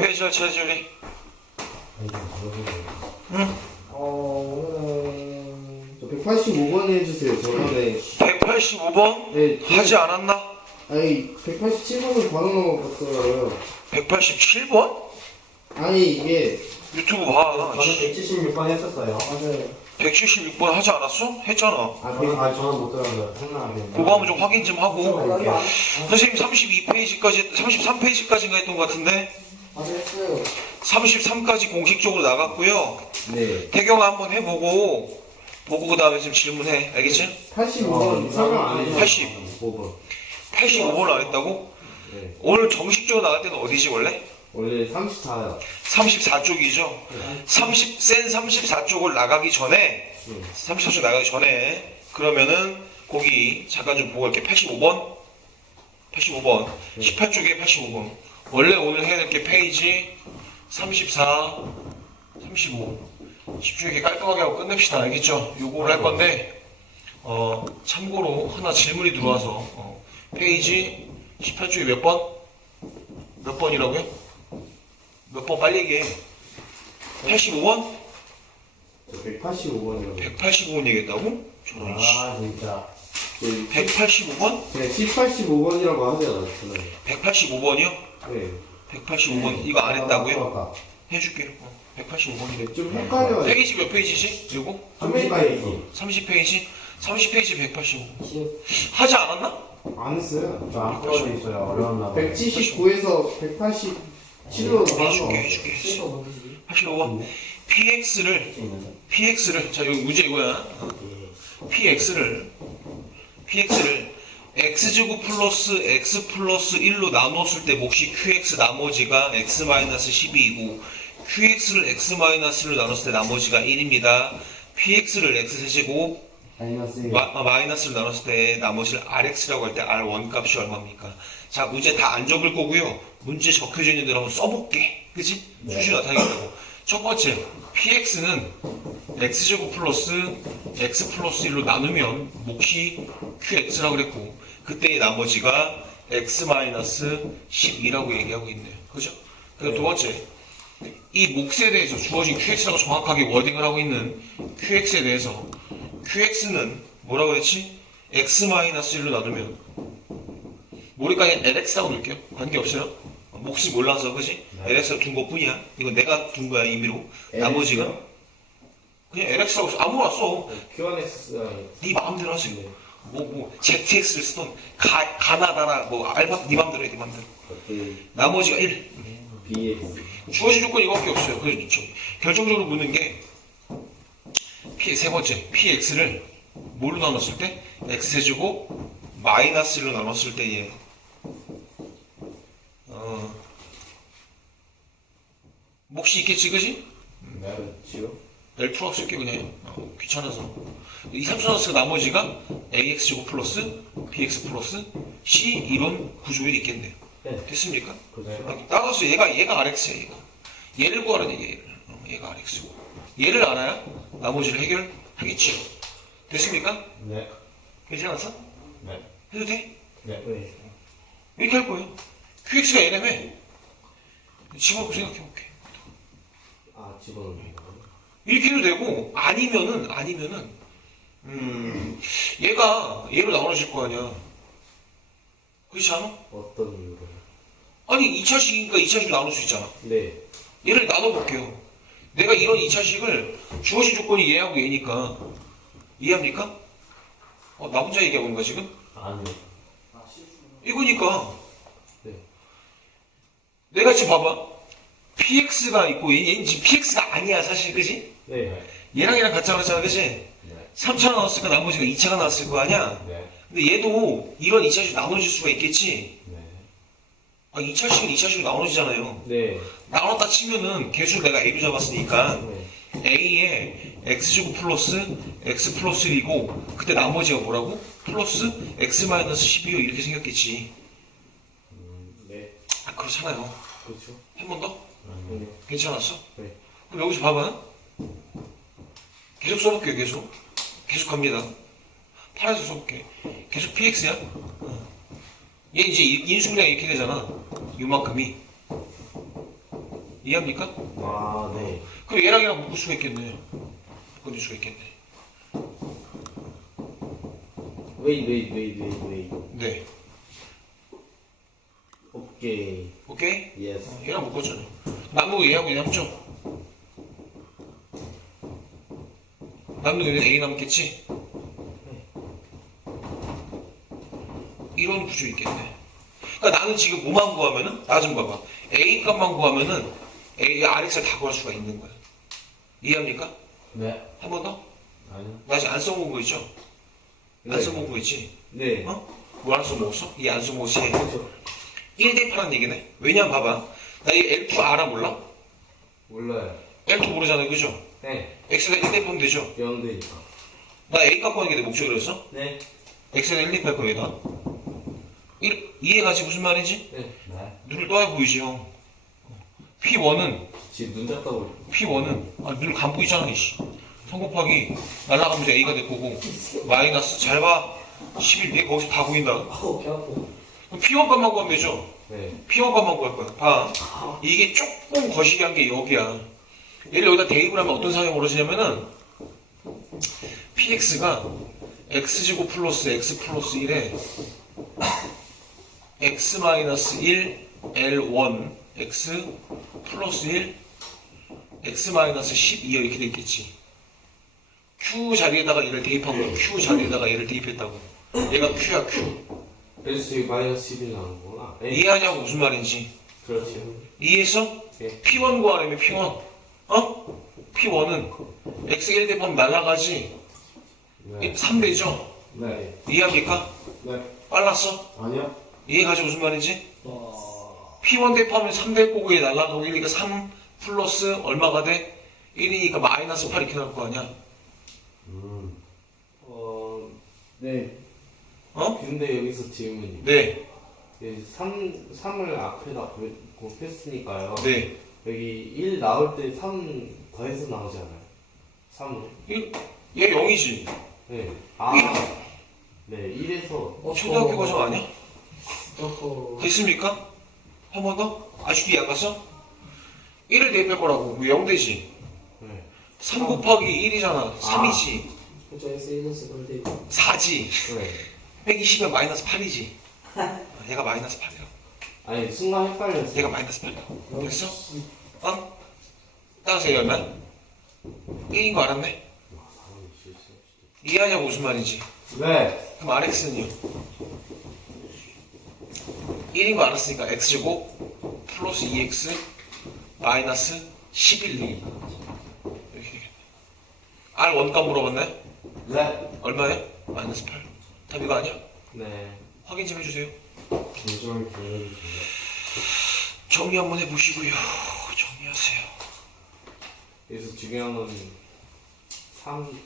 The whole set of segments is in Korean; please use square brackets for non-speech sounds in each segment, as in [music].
회절 체질이 응? 어, 오늘은 저 185번 해주세요. 저번에 185번 네, 하지 않았나? 아니 187번을 번호 넣었어요. 187번? 아니 이게 유튜브 봐. 저는 176번 했었어요. 맞아요. 176번 하지 않았어? 했잖아. 아, 저는, 아, 저는 못 들어요. 생각나게. 그거 한번 좀 확인 좀 하고. 선생님 32페이지까지, 33페이지까지인가 했던 것 같은데 맞아 했어요. 33까지 공식적으로 나갔고요. 네. 태경아 한번 해보고 보고 그 다음에 지금 질문해. 알겠지? 85번 설명 안 해주세요. 80. 5번. 85번 안 했다고? 네. 오늘 정식적으로 나갈 때는 어디지 원래? 원래 34요. 34쪽이죠. 30, 센 34쪽을 나가기 전에, 네. 34쪽 나가기 전에, 그러면은, 거기, 잠깐 좀 보고 갈게. 85번? 85번. 18쪽에 85번. 원래 오늘 해야 될 게 페이지 34, 35. 10쪽에 깔끔하게 하고 끝냅시다. 알겠죠? 요거를 할 건데, 어, 참고로 하나 질문이 들어와서, 어, 페이지 18쪽에 몇 번? 몇 번이라고요? 몇 번 빨리 얘기해. 85번? 저 185번이요. 185번 얘기했다고? 저런 씨. 아, 진짜. 185번? 그냥 185번이라고 하잖아요. 저는. 185번이요? 네. 185번 이거 안 했다고요? 아까. 해줄게요. 어, 185번이래. 네, 좀 헷갈려요. 페이지 몇 페이지지? 이거? 30페이지. 30페이지? 30페이지 185. 하지 않았나? 안 했어요. 저안 풀어져 있어요. 어려웠나 봐. 179에서 187로 해줄게, 해줄게. 85번. PX를, PX를, 자, 여기 문제 이거야. 어. PX를, PX를 X제곱 플러스 X 플러스 1로 나눴을 때 몫이 QX 나머지가 X 마이너스 12이고 QX를 X 마이너스로 나눴을 때 나머지가 1입니다. PX를 X 세제곱 마이너스 마, 아, 마이너스를 나눴을 때 나머지를 RX라고 할 때 R1 값이 얼마입니까? 자, 문제 다 안 적을 거고요. 문제 적혀져 있는 대로 한번 써볼게. 그치? 수시 나타내겠다고. 첫 번째, PX는 X제곱 플러스 X 플러스 1로 나누면 몫이 QX라고 그랬고, 그때의 나머지가 X 마이너스 12라고 얘기하고 있네요. 그죠? 그리고 두 번째, 이 몫에 대해서 주어진 QX라고 정확하게 워딩을 하고 있는 QX에 대해서 QX는 뭐라고 그랬지? X-1로 나누면 모르니까 그냥 LX라고 넣을게요. 관계없어요. 몫이 몰라서 그지? LX로 둔 것뿐이야. 이거 내가 둔 거야 임의로. 나머지가 그냥 LX라고 써. 아무거나 써. QNS가 네 마음대로 하세요. 뭐, 뭐, ZX를 쓰던 가, 가나다나, 뭐, 알파, 네 맘대로 해, 네 맘대로. 그 나머지가 1. BS. 주어진 조건이 이거밖에 없어요. 그래서 저, 결정적으로 묻는 게 P 세 번째 PX를 뭘로 나눴을 때 X제곱 마이너스 1로 나눴을 때에 어, 몫이 있겠지 그지? 그렇지요. L 풀어 쓸게 그냥 어, 귀찮아서 이 삼수나스 나머지가 AX제곱 플러스 BX 플러스 C 이런 구조에 있겠네 네. 됐습니까? 그래서 따라서 얘가 얘가 RX야 얘가 얘를 구하라는 얘기야 얘를 어, 얘가 RX고 얘를 알아야 나머지를 해결하겠지요 됐습니까? 네. 괜찮았어? 네. 해도 돼? 네. 네. 이렇게 할 거예요 QX가 얘라며 집어넣고 생각해볼게 아 집어넣는 거. 이렇게 해도 되고 아니면은 아니면은 음 얘가 얘로 나눠질 거 아니야 그렇지 않아? 어떤 이유로? 아니 2차식이니까 2차식 나눌 수 있잖아 네. 얘를 나눠볼게요. 내가 이런 2차식을 주어진 조건이 얘하고 얘니까 이해합니까? 어, 나 혼자 얘기하고 있는 거야 지금? 아니요. 이거니까 네. 내가 지금 봐봐 PX가 있고 얘, 얘는 지금 PX가 아니야 사실 그지? 네. 얘랑 얘랑 같이 나왔잖아 그지? 네. 3차가 나왔으니까 나머지가 2차가 나왔을 거 아니야? 네. 근데 얘도 이런 2차식 나눠질 수가 있겠지? 네. 아 2차식은 2차식으로 나눠지잖아요 네. 나눴다 치면은 개수를 내가 A로 잡았으니까 네. A에 X제곱 플러스 X 플러스 1이고 그때 나머지가 뭐라고? 플러스 X 마이너스 12요 이렇게 생겼겠지 음, 네. 아 그렇잖아요 그렇죠. 한 번 더? 네. 괜찮았어? 네. 그럼 여기서 봐봐 계속 써볼게요 계속 계속 갑니다 파란색 써볼게 계속 PX야 얘 이제 인수분해가 이렇게 되잖아 요만큼이 이해합니까? 아, 네. 그럼 얘랑 얘랑 묶을 수가 있겠네. 묶을 수가 있겠네. 웨이, 웨이, 웨이, 웨이, 웨이. 네. 오케이. 오케이? 예스. 어, 얘랑 묶었잖아. 남는 얘하고 얘 합쳐. 남는 얘는 A 남겠지? 이런 구조 있겠네. 그러니까 나는 지금 뭐만 구하면은 나 좀 봐봐. A 값만 구하면은 A RX를 다 구할 수가 있는 거야. 이해합니까? 네. 한 번 더? 아니요. 나 지금 안 써먹은 거 있죠? 안 네. 써먹은 거 있지? 네. 어? 뭐 안 써먹었어? 이 안 써먹었지? 그렇죠. 1대파란 얘기네. 왜냐면 봐봐. 나 이 L2 알아 몰라? 몰라요. L2 모르잖아요. 그죠? 네. X가 1대파면 되죠? 영대니까. 나 A 값 구하는 게 내 목적이었어? 네. X가 1, 2팔 거에다. 이- 이해가지 무슨 말인지? 네. 네. 눈을 떠야 보이지 형. P1은 지금 눈 작다고. P1은 아, 눈을 감고 있잖아 이씨. 3 곱하기 날라가면 이제 A가 될 거고 마이너스 잘 봐. 11얘 거기서 다 보인다. 아우 개 아파 그럼 P1 값만 구하면 되죠? 네. P1 값만 구할 거야. 봐. 이게 조금 거시기한 게 여기야. 얘를 여기다 대입을 하면 어떤 상황이 벌어지냐면은 px가 x제곱 플러스 x 플러스 1에 x 마이너스 1 l1 x 플러스 1 x 마이너스 12 이렇게 돼 있겠지. q 자리에다가 얘를 대입한 거야. q 자리에다가 얘를 대입했다고. 얘가 q야 q. 그래서 지금 마이너스 11 나오는구나. 네. 이해하냐고 무슨 말인지. 그렇죠. 이해했어? 네. P1 구하려면 P1. 어? P1은 X 1 대입하면 날라가지. 네. 3대죠? 네. 이해합니까? 네. 빨랐어? 아니요. 이해가지 무슨 말인지? 와 P1 대입하면 3대 꼬고에 날라가고 1이니까 3 플러스 얼마가 돼? 1이니까 마이너스 8 이렇게 나올 거 아니야? 음. 어, 네. 어? 근데 여기서 질문이. 네. 3, 3을 앞에다 곱- 곱했으니까요. 네. 여기 1 나올 때 3 더해서 나오지 않아요? 3은? 일- 얘 0이지. 네. 아. 네, 1에서. 어, 초등학교 과정 아니야? 어허 됐습니까? 한 번 더? 아직도 이해 안 갔어? 1을 대입할 거라고. 뭐 0되지. 네. 3 곱하기 1이잖아. 3이지. 그죠 S1에서 그런데 4지. 네. 120은 마이너스 8이지. [laughs] 얘가 마이너스 8이야. 아니, 순간 헷갈렸어요. 얘가 마이너스 8이야. 됐어? 어? 따라서 얘 얼마? 1인 거 알았네? 이해하냐고 무슨 말인지. 네. 그럼 RX는요? 1인 거 알았으니까 X제곱 플러스 2X 마이너스 11 이렇게 되겠네. R 원값 물어봤네? 네. 얼마에? 마이너스 8. 답 이거 아니야? 네. 확인 좀 해주세요. 정리 한번 해보시고요. 정리하세요. 여기서 중요한 건 3,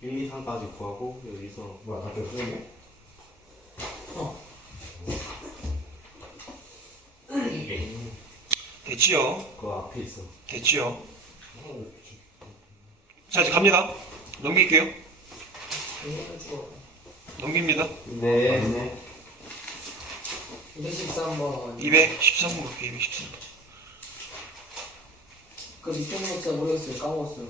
1, 2, 3까지 구하고, 여기서. 뭐야, 갑자기 쓰레기? 됐지요? 그 앞에 있어. 됐지요? 자, 이제 갑니다. 넘길게요. 넘깁니다. 네. 네. 213번 213번 볼게요, 213번. 그 밑에 문자 모르겠어요 까먹었어요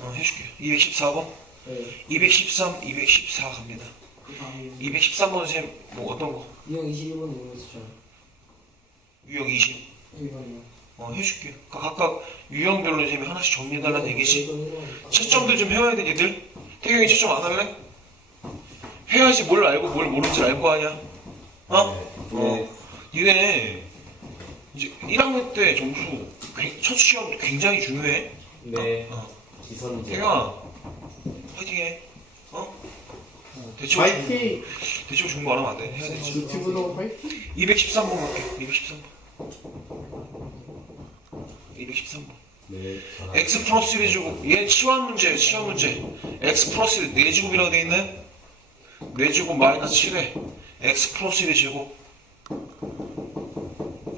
어, 해줄게요. 214번. 네 213, 214 갑니다. 그 다음에 213번 선생님, 뭐 어떤 거? 유형 21번 모르겠어요 유형 20. 1번이요 어, 해줄게요. 그 각각 유형별로 선생님이 하나씩 정리해달라는 얘기지. 채점들 좀 해와야 돼, 얘들. 태경이 채점 안 할래? 해야지 뭘 알고 뭘 모르는지 알거 아니야. 어? 네. 어. 니네 이제 1학년 때 점수 굉- 첫 시험 굉장히 중요해. 네. 어. 기선제. 태경아, 화이팅해. 어? 어, 대충 화이팅! 대충 좋은 거안 하면 안 돼. 해야 돼. 유튜브도 화이팅! 213번 갈게. 213번. 213번. 네. 전화. x 플러스 1의 제곱. 얘 치환 문제예요. 치환 문제. x 플러스 1 4제곱이라고 돼 있네. 4제곱 마이너스 7에 x 플러스 1의 제곱.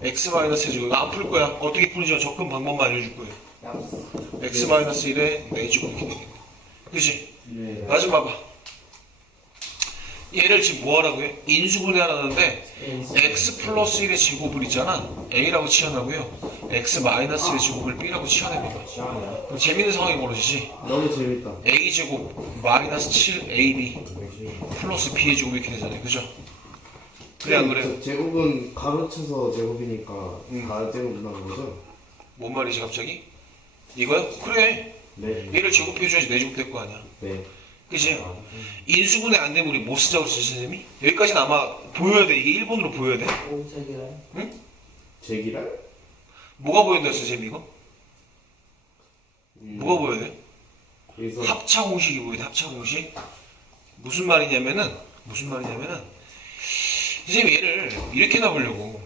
x 마이너스 1의 제곱. 이거 안 풀 거야. 어떻게 푸는지 접근 방법만 알려줄 거예요. 얍 x 마이너스 1에 4제곱 이렇게 되겠네. 그치? 네. 나좀 봐봐. 얘를 지금 뭐 하라고요? 인수분해하라는데 x 플러스 1의 제곱을 있잖아 a라고 치환하고요 x 마이너스 1의 제곱을 b라고 치환해봐봐 시원해요. 그럼 재밌는 상황이 벌어지지 너무 재밌다. a 제곱 마이너스 7 ab 플러스 b의 제곱 이렇게 되잖아요 그죠? 그래 안 그래요? 저 제곱은 가로쳐서 제곱이니까 음. 다 제곱 나는 거죠? 뭔 말이지 갑자기? 이거요? 그래 네. 얘를 제곱해줘야지 내 제곱 될 거 아니야 네. 그치? 인수분해 안 되면 우리 뭐 쓰자고 선생님이? 여기까지는 아마 보여야 돼 이게 1번으로 보여야 돼 O 자기랑 제기랄? 뭐가 보인다 했어 선생님 이거? 음, 뭐가 보여야 돼? 그래서 합차 공식이 보여야 돼 합차 공식 무슨 말이냐면은 무슨 말이냐면은 선생님 얘를 이렇게 나보려고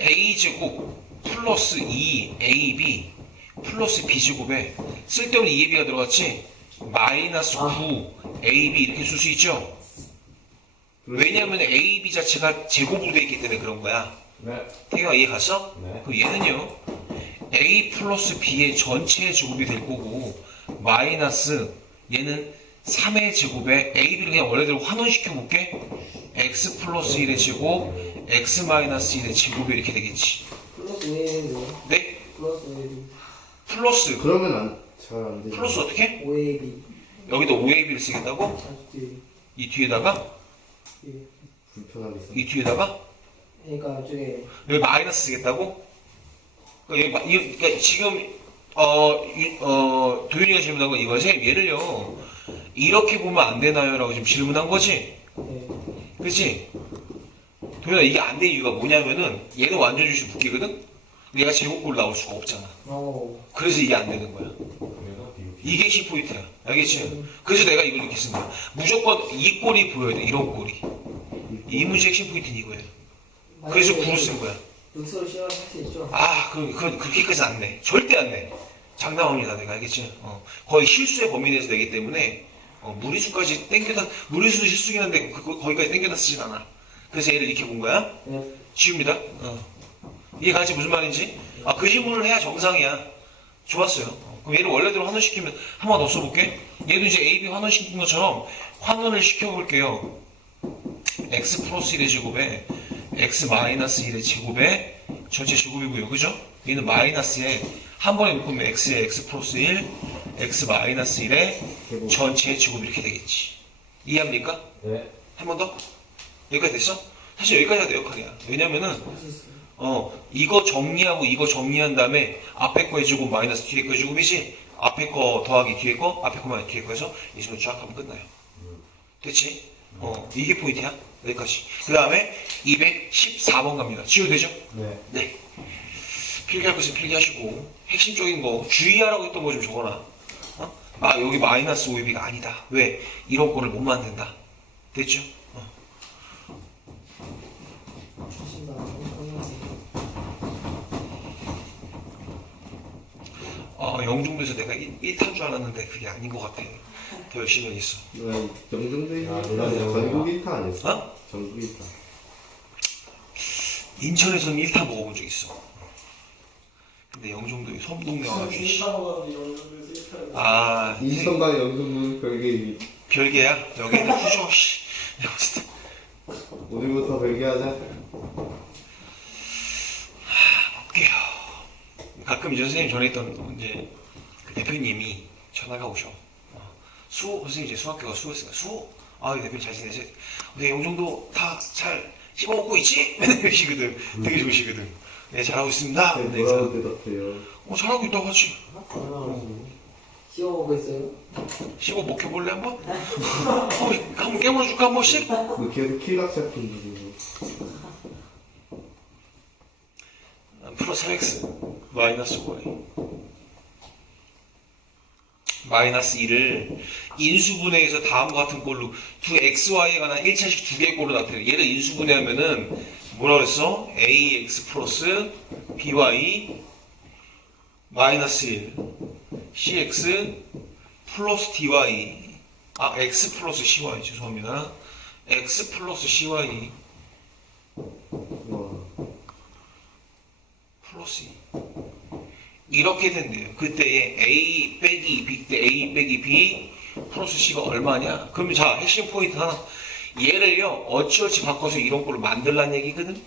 a제곱 플러스 2ab 플러스 b제곱에 쓸데없는 2ab가 들어갔지? 마이너스 9ab 이렇게 쓸 수 있죠? 왜냐면 ab 자체가 제곱으로 되어 있기 때문에 그런 거야. 네. 태경아 이해 갔어? 네. 그럼 얘는요? A 플러스 b의 전체 제곱이 될 거고 마이너스 얘는 3의 제곱에 a, b를 그냥 원래대로 환원시켜 볼게. X 플러스 1의 제곱 x 마이너스 1의 제곱이 이렇게 되겠지. 플러스 OAB인데요 네? 플러스 OAB 플러스 그러면 잘안 되죠. 플러스 어떻게? OAB 여기도 5ab를 쓰겠다고? 아주 이 뒤에다가 예. 불편하게 써. 이 뒤에다가 그러니까 저게 여기 마이너스 쓰겠다고? 그러니까, 여기 마- 이- 그러니까 지금 어, 이- 어, 도윤이가 질문한 건 이거지. 얘를요 이렇게 보면 안 되나요?라고 지금 질문한 거지. 네. 그렇지? 도윤아 이게 안 된 이유가 뭐냐면은 얘는 완전 주식 묶이거든. 얘가 제곱꼴 나올 수가 없잖아. 어. 그래서 이게 안 되는 거야. 이게 키포인트야. 알겠지? 그래서 내가 이걸 이렇게 쓴 거야. 무조건 이 꼴이 보여야 돼. 이런 꼴이. 이 문제 핵심 포인트는 이거예요. 그래서 구를 쓴 거야. 눈썹을 시험할 수 있죠 아, 그, 그, 그렇게까지 안 내. 절대 안 내. 장담합니다, 내가. 알겠지? 어, 거의 실수의 범위 내에서 내기 때문에, 어, 무리수까지 땡겨다, 무리수도 실수긴 한데, 그, 거- 거기까지 땡겨다 쓰진 않아. 그래서 얘를 이렇게 본 거야? 네. 지웁니다. 어. 이해가지 무슨 말인지? 아, 그 질문을 해야 정상이야. 좋았어요. 어, 그럼 얘를 원래대로 환원시키면, 한 번 더 써볼게. 얘도 이제 AB 환원시킨 것처럼, 환원을 시켜볼게요. x 플러스 1의 제곱에 x 마이너스 1의 제곱에 전체 제곱이고요. 그죠? 얘는 마이너스에 한 번에 묶으면 x에 x 플러스 1, x 마이너스 1의 제곱. 전체 제곱 이렇게 되겠지. 이해합니까? 네. 한 번 더? 여기까지 됐어? 사실 여기까지가 내 역할이야. 왜냐면은 어 이거 정리하고 이거 정리한 다음에 앞에 거의 제곱 마이너스 뒤에 거의 제곱이지 앞에 거 더하기 뒤에 거 앞에 거 마이너스 뒤에 거에서 이 식으로 쫙 하면 끝나요. 됐지? 어 이게 포인트야. 여기까지. 그 다음에 214번 갑니다. 지워도 되죠? 네. 네. 필기할 거 있으면 필기하시고 핵심적인 거 주의하라고 했던 거 좀 적어놔. 어? 아 여기 마이너스 5입이가 아니다. 왜? 이런 거를 못 만든다. 됐죠? 어. 하신다 어, 영종도에서 내가 1, 탄줄 알았는데 그게 아닌 것 같아. 더 열심히 했어. 네, 영종도에 아. 전국 1타 아니었어? 어? 전국 1타. 인천에서는 1타 먹어본 적 있어. 근데 영종도에 섬동네 와가지고 씨. 아 인천과 영종도는 별개이기. 별개야. 여기는 때 오늘부터 별개하자. 볼게요. 가끔 이제 선생님 전에 있던 이제 그 대표님이 전화가 오셔. 어, 수호 선생님 이제 수학교가 수호였으니까 수호. 아 대표님 잘 지내지? 네 영종도 다 잘 씹어먹고 있지? 맨날 [laughs] 이러시거든. 되게 좋으시거든. 네 잘하고 있습니다. 네, 네, 뭐라고 대답해요? 어 잘하고 있다고 하지. 씌워보고 있어요 씹어 먹혀볼래 한번? [laughs] 어, 한번 깨물어줄까 한 번씩? 너 계속 킬각 잡힌 분이고. 플러스 3x 마이너스 y 마이너스 2를 인수분해해서 다음과 같은 꼴로 두 xy에 관한 1차식 두 개의 꼴로 나타내요. 얘를 인수분해하면은 뭐라 그랬어? ax 플러스 by 마이너스 1 cx 플러스 dy 아 x 플러스 cy 죄송합니다. x 플러스 cy 와. 플러스 2. 이렇게 된대요. 그때에 A 빼기 B, 때 A 빼기 B 플러스 C가 얼마냐? 그러면 자, 핵심 포인트 하나. 얘를요, 어찌어찌 바꿔서 이런 걸로 만들란 얘기거든?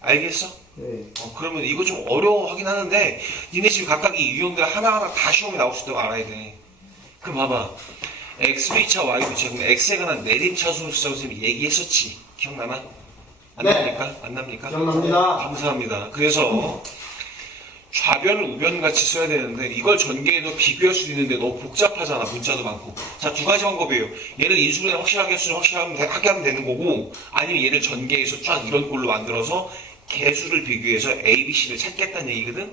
알겠어? 네. 어, 그러면 이거 좀 어려워하긴 하는데, 니네 지금 각각 이 유형들 하나하나 다 시험에 나올 수 있다고 알아야 돼. 그럼 봐봐. XB차 YB차, 그럼 X에 관한 내림차순 수자고 선생님이 얘기했었지. 기억나나? 안 네. 납니까? 안 납니까? 기억납니다. 감사합니다. 그래서 좌변, 우변 같이 써야 되는데 이걸 전개해도 비교할 수도 있는데 너무 복잡하잖아. 문자도 많고. 자, 두 가지 방법이에요. 얘를 인수분해 확실하게 수를 확실하게 하면, 하게 하면 되는 거고 아니면 얘를 전개해서 쫙 이런 꼴로 만들어서 개수를 비교해서 A, B, C를 찾겠다는 얘기거든?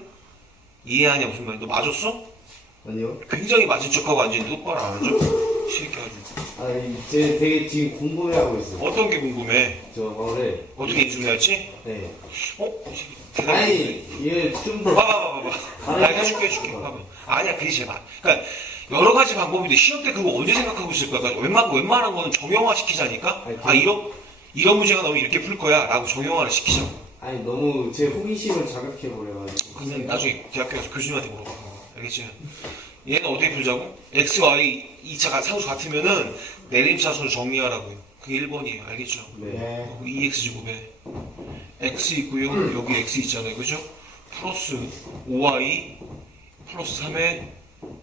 이해하냐 무슨 말이야? 너 맞았어? 아니요. 굉장히 맞은 척하고 완전히 똑바로 안 하죠? 새끼가지고. 아니, 제 되게 지금 궁금해하고 있어요. 어떤 게 궁금해? 저 거를. 어떻게 인수분해할지? 네. 어? 아니, 얘좀 더. 봐봐, 봐봐, 봐봐. 나 해줄게, 해줄게. 봐봐. 아니야, 그게 제일 많. 그러니까 여러 가지 방법인데 시험 때 그거 언제 생각하고 있을 거야? 그러니까 웬만 웬만한 거는 정형화 시키자니까. 아니, 아 이런 이런 문제가 나오면 이렇게 풀 거야라고 정형화를 시키자. 아니, 너무 제 호기심을 자극해 버려가지고. 그러면 나중에 대학교 가서 교수님한테 물어봐. 알겠지? 얘는 어떻게 풀자고? x, y 2차가 상수 같으면은 내림차순을 정리하라고요. 그게 1번이에요. 알겠죠? 네. 네. 2x 제곱에 x 있고요. 여기 x 있잖아요. 그죠? 플러스 5y 플러스 3에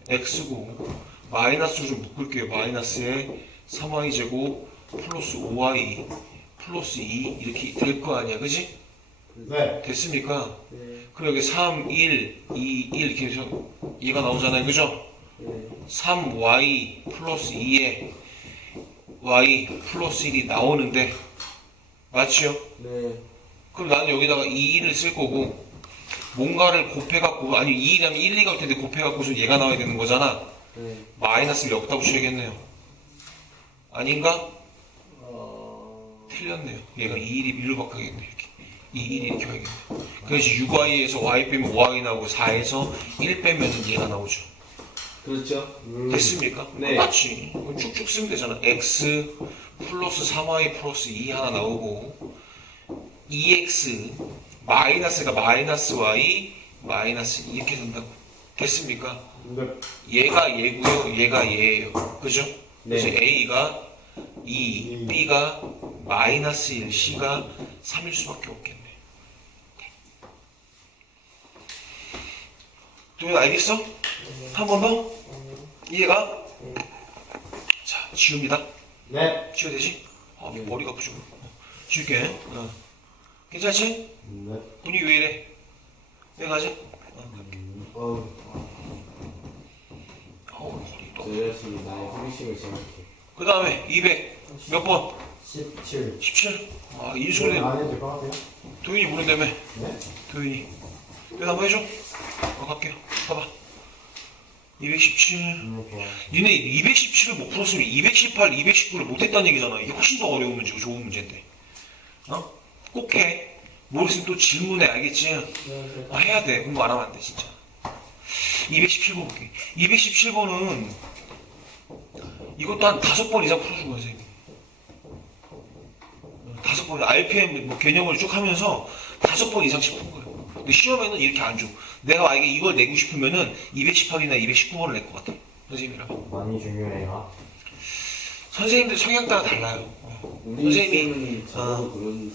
x고 마이너스로 좀 묶을게요. 마이너스에 3y 제곱 플러스 5y 플러스 2 이렇게 될 거 아니야. 그지? 네. 됐습니까? 네. 그리고 여기 3, 1, 2, 1 이렇게 해서 얘가 나오잖아요. 그죠? 네. 3y 플러스 2에 y 플러스 1이 나오는데 맞죠? 네. 그럼 나는 여기다가 2를 쓸 거고 뭔가를 곱해갖고 아니 2라면 1, 2가 올 텐데 곱해갖고서 얘가 나와야 되는 거잖아 네. 마이너스를 여기다 붙여야겠네요 아닌가? 어... 틀렸네요 얘가 2, 1이 1로 바뀌겠네 2, 1이 이렇게 그래서 6y에서 y 빼면 5y 나오고 4에서 1 빼면 얘가 나오죠 그렇죠. 음. 됐습니까? 네. 맞지 쭉쭉 쓰면 되잖아 x 플러스 3y 플러스 2 하나 나오고 2x 마이너스가 마이너스 y 마이너스 이렇게 된다고 됐습니까? 네. 얘가 얘고요 얘가 얘예요 그죠? 그래서 네. a가 2 b가 마이너스 1 c가 3일 수밖에 없겠네 또 알겠어? 한 번 더? 이해가? 자 지웁니다 네. 지워야 되지? 아 머리가 아프죠 지울게 어. 괜찮지? 네. 분위기 왜 이래? 내가 하지? 어, 어우 허리 또. 저 열심히 나의 호기심을 자극해. 그 다음에 200 몇 번? 17. 17? 아 인수를 안 해도 될것 같아요. 도윤이 부른다며 네. 도윤이 내가 한번 해줘 어 갈게요 봐봐 217 음, 좋아. 니네 217을 못 풀었으면 218, 219를 못했다는 얘기잖아 이게 훨씬 더 어려운 문제고 좋은 문제인데 어? 꼭 해. 모르겠으면 또 질문해 알겠지? 네. 아, 해야 돼. 공부 안 하면 안 돼, 진짜. 217번 볼게. 217번은 이것도 한 다섯 번 이상 풀어준 거야, 선생님. 어, 다섯 번, RPM 뭐 개념을 쭉 하면서 다섯 번 이상씩 푼. 근데 시험에는 이렇게 안 줘. 내가 만약에 이걸 내고 싶으면은 218이나 219번을 낼 것 같아. 선생님이랑. 많이 중요해요. 선생님들 성향 따라 달라요. 어. 우리 선생님이, 쌤.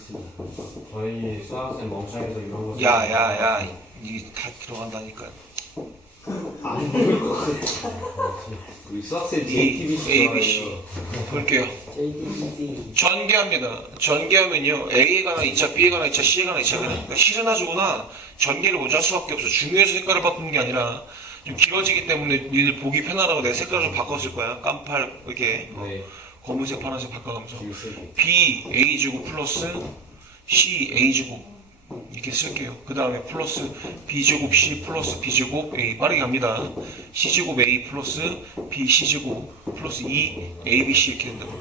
저희 수학생 멍청해서 이런 거. 야, 야, 야. 이게 다 들어간다니까. 안 보일 것 같아. 우리 수학생 JTBC A, B, C. 좋아해요. 볼게요. JDBC. 전개합니다. 전개하면요. A에 관한 2차, B에 관한 2차, C에 관한 2차. 그러니까 실으나 주거나 전개를 먼저 할 수밖에 없어. 중요해서 색깔을 바꾸는 게 아니라 좀 길어지기 때문에 니들 보기 편하라고 내가 색깔을 좀 바꿨을 거야. 깜팔 이렇게 어, 네. 검은색, 파란색 바꿔가면서. B A 제곱 플러스 C A 제곱 이렇게 쓸게요. 그 다음에 플러스 B 제곱 C 플러스 B 제곱 A 빠르게 갑니다. C 제곱 A 플러스 B C 제곱 플러스 2 A B C 이렇게 된다고.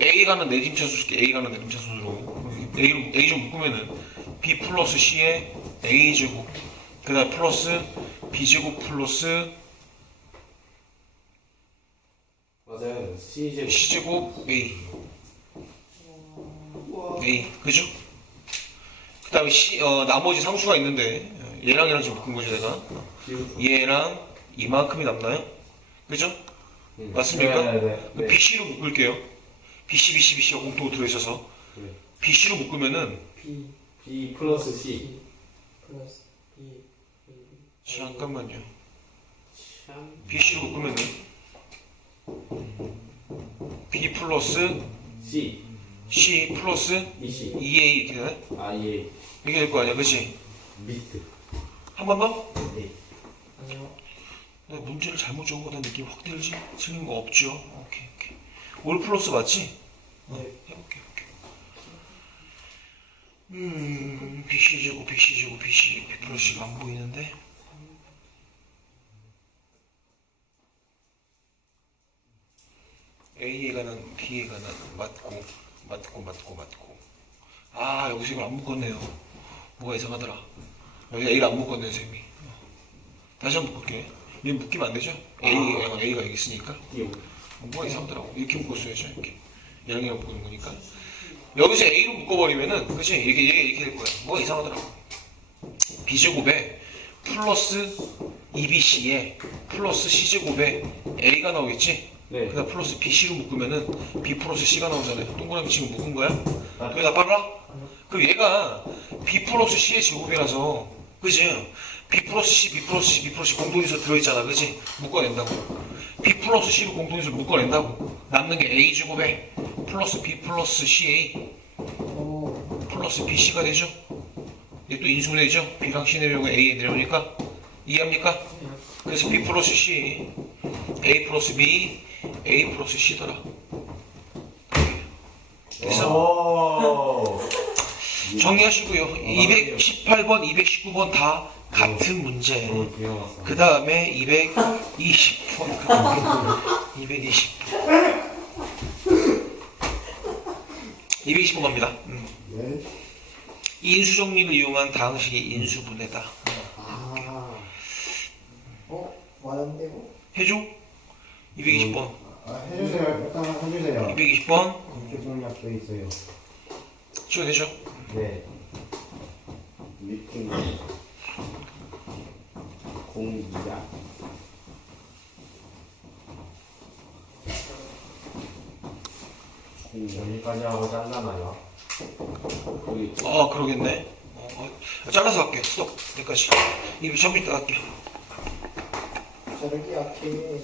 A 가는 내림차수 쓸게 A 가는 내림차수로 A A 좀 묶으면은 B 플러스 C에 A 제곱 그 다음 플러스 B 제곱 플러스 맞아요. CJ. C제곱 A A 그죠? 그 다음에 C 어, 나머지 상수가 있는데 어, 얘랑 얘랑 지금 묶은 거죠 내가 얘랑 이만큼이 남나요? 그죠? 맞습니까? 네 네네. 그 BC로 묶을게요. BC, BC, BC가 공통으로 들어있어서 네. BC로 묶으면은 B B 플러스 C. C 플러스 B A 잠깐만요. 참. BC로 묶으면은 B 플러스 C. C 플러스 BC. 2A 이렇게 되네? 아, 예. 이게 될 거 아니야, 그치? 미트. 한번 더? 네. 아니요 나 문제를 잘못 적어보다 느낌 확 들지? 틀린 거 없죠? 오케이, 오케이. 올 플러스 맞지? 어, 네. 해볼게, 해볼게. 음, BC 제곱, BC 제곱, BC, B 플러스가 안 보이는데? A에 관한, B에 관한, 맞고, 맞고, 맞고, 맞고. 아, 여기서 이걸 안 묶었네요. 뭐가 이상하더라. 여기 A를 안 묶었네, 쌤이. 다시 한번 묶을게. 얘 묶이면 안 되죠? A, A가 여기 있으니까. 띠용. 뭐가 이상하더라고. 이렇게 묶었어야죠, 이렇게. 얘랑이랑 묶는 거니까. 여기서 A로 묶어버리면은, 그치? 이렇게, 얘가 이렇게 될 거야. 뭐가 이상하더라고. B제곱에 플러스 2BC에 플러스 C제곱에 A가 나오겠지? 네. 그다음 플러스 BC로 묶으면은 B 플러스 C가 나오잖아요. 동그라미 지금 묶은 거야? 아. 그게 다 빨라? 그럼 얘가 B 플러스 C의 제곱이라서, 그지? B 플러스 C, B 플러스 C, B 플러스 C 공동인수 들어있잖아, 그지? 묶어낸다고. B 플러스 C로 공동인수 묶어낸다고. 남는 게 A 제곱에 플러스 B 플러스 CA 오 플러스 BC가 되죠? 얘또 인수가 되죠? B랑 C 내려오고 A 내려오니까 이해합니까? 그래서 B 플러스 C, A 플러스 B, A 플러스 C더라. 오. 정리하시고요. 218번, 219번 다 같은 문제. 너무 귀여웠어. 그 다음에 220번, 220번. 220번 갑니다. 음. 네. 인수 정리를 이용한 다항식의 인수분해다. 아, 어? 와연되고 해줘? 220번. 아, 해주세요. 일단 해주세요. 220번. 공격공략 돼 있어요. 치워 되죠? 네. 미팅. 공이야. 공. 여기까지 하고 잘라나요? 거기 아, 그러겠네. 어, 어, 잘라서 갈게요. 스톱. 여기까지. 입이 좀 이따 갈게요. 저렇게 약해